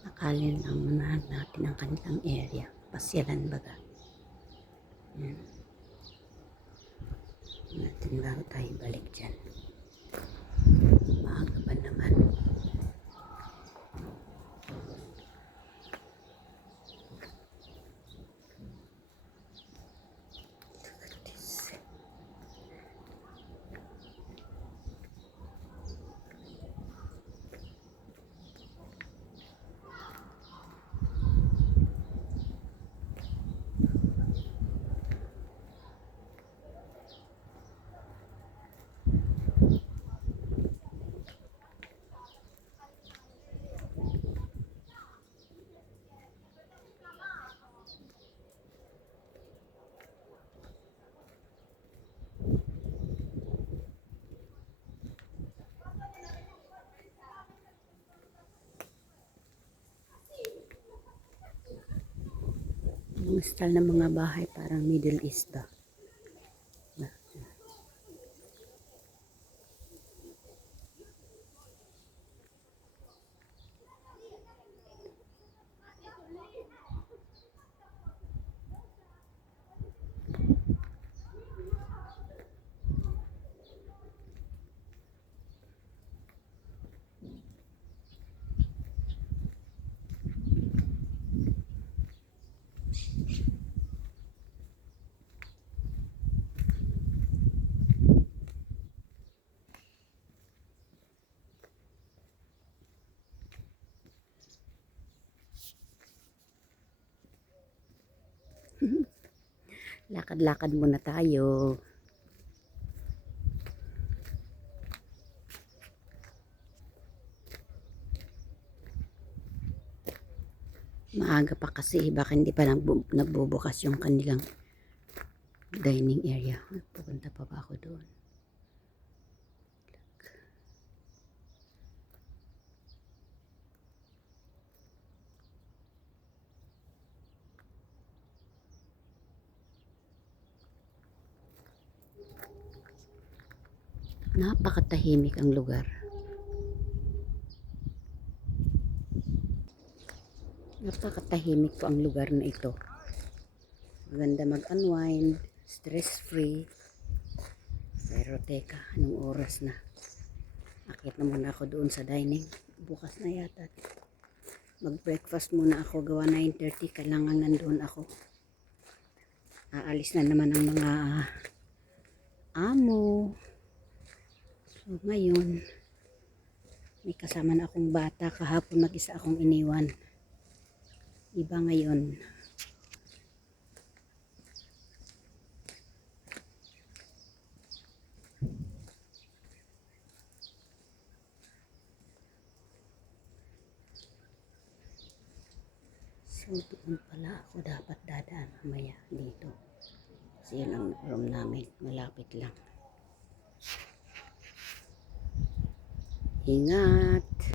Nakalin lang muna natin ang kanilang area. Pasyalan baga. Yan. Natin bago tayo balik dyan. Maaga pa naman. Yung style ng mga bahay parang Middle East ba? Lakad-lakad muna tayo. Maaga pa kasi, baka hindi pa nagbubukas yung kanilang dining area. Pupunta pa ba ako doon? Napakatahimik ang lugar. Napakatahimik po ang lugar na ito. Maganda mag-unwind, stress-free. Pero teka, anong oras na? Akit na muna ako doon sa dining. Bukas na yata. Mag-breakfast muna ako. Gawa 9:30. Kailangan nandoon ako. Aalis na naman ang mga amo. So ngayon, may kasama na akong bata. Kahapon mag-isa akong iniwan. Iba ngayon. So doon pala ako dapat dadaan mamaya dito. Kasi yun ang room namin. Malapit lang. Ingat!